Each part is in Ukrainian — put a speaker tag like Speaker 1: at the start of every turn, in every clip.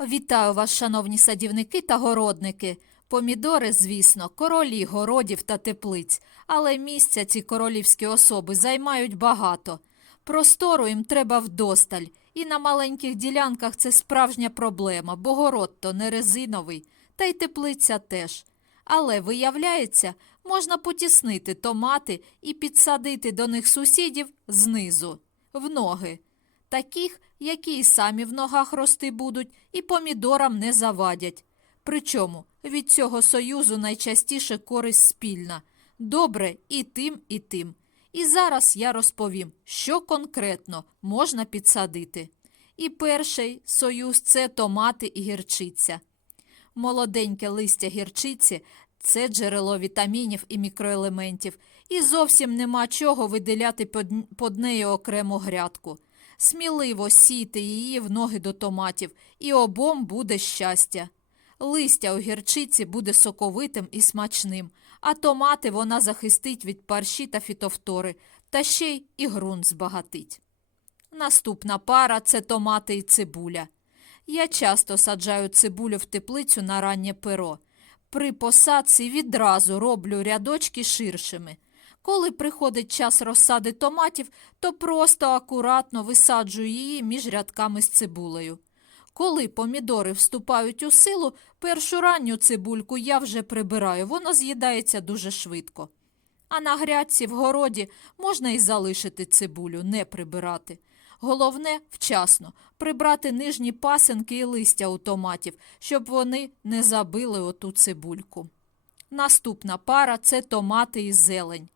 Speaker 1: Вітаю вас, шановні садівники та городники. Помідори, звісно, королі городів та теплиць, але місця ці королівські особи займають багато. Простору їм треба вдосталь, і на маленьких ділянках це справжня проблема, бо город то не резиновий, та й теплиця теж. Але, виявляється, можна потіснити томати і підсадити до них сусідів знизу, в ноги таких, які і самі в ногах рости будуть, і помідорам не завадять. Причому від цього союзу найчастіше користь спільна. Добре і тим, і тим. І зараз я розповім, що конкретно можна підсадити. І перший союз це томати і гірчиця. Молоденьке листя гірчиці це джерело вітамінів і мікроелементів, і зовсім нема чого виділяти під нею окрему грядку. Сміливо сійте її в ноги до томатів, і обом буде щастя. Листя у гірчиці буде соковитим і смачним, а томати вона захистить від парші та фітовтори, та ще й і ґрунт збагатить. Наступна пара це томати і цибуля. Я часто саджаю цибулю в теплицю на раннє перо. При посадці відразу роблю рядочки ширшими. Коли приходить час розсади томатів, то просто акуратно висаджую її між рядками з цибулею. Коли помідори вступають у силу, першу ранню цибульку я вже прибираю, воно з'їдається дуже швидко. А на грядці в городі можна і залишити цибулю, не прибирати. Головне вчасно прибрати нижні пасинки і листя у томатів, щоб вони не забили оту цибульку. Наступна пара це томати і зелень.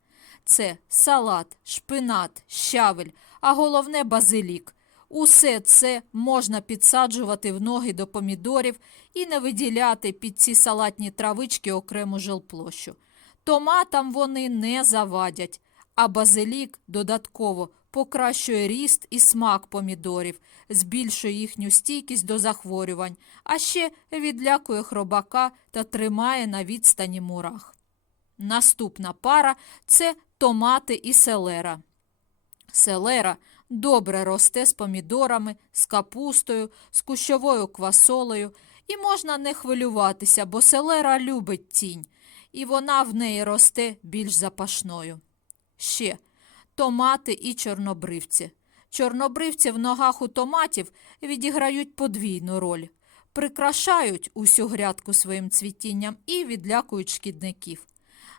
Speaker 1: Це салат, шпинат, щавель, а головне базилік. Усе це можна підсаджувати в ноги до помідорів і не виділяти під ці салатні травички окрему жилплощу. Томатам вони не завадять, а базилік додатково покращує ріст і смак помідорів, збільшує їхню стійкість до захворювань, а ще відлякує хробака та тримає на відстані мурах. Наступна пара це томати і селера. Селера добре росте з помідорами, з капустою, з кущовою квасолею, і можна не хвилюватися, бо селера любить тінь, і вона в неї росте більш запашною. Ще томати і чорнобривці. Чорнобривці в ногах у томатів відіграють подвійну роль, прикрашають усю грядку своїм цвітінням і відлякують шкідників.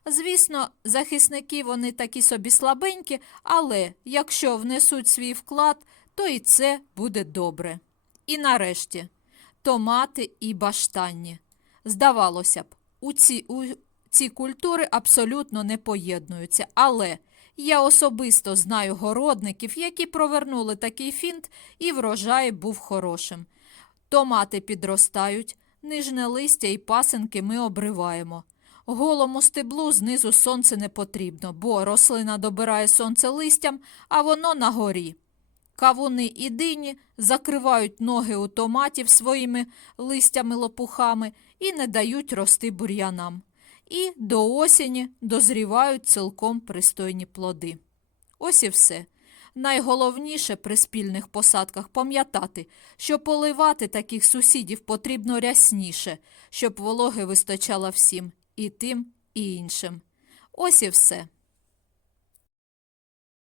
Speaker 1: Звісно, захисники вони такі собі слабенькі, але якщо внесуть свій вклад, то і це буде добре. І нарешті томати і баштанні. Здавалося б, у ці, у ці культури абсолютно не поєднуються, але я особисто знаю городників, які провернули такий фінт, і врожай був хорошим. Томати підростають, нижне листя і пасинки ми обриваємо. Голому стеблу знизу сонце не потрібно, бо рослина добирає сонце листям, а воно на горі. Кавуни і дині закривають ноги у томатів своїми листями-лопухами і не дають рости бур'янам. І до осені дозрівають цілком пристойні плоди. Ось і все. Найголовніше при спільних посадках пам'ятати, що поливати таких сусідів потрібно рясніше, щоб вологи вистачало всім і тим, і іншим. Ось і все.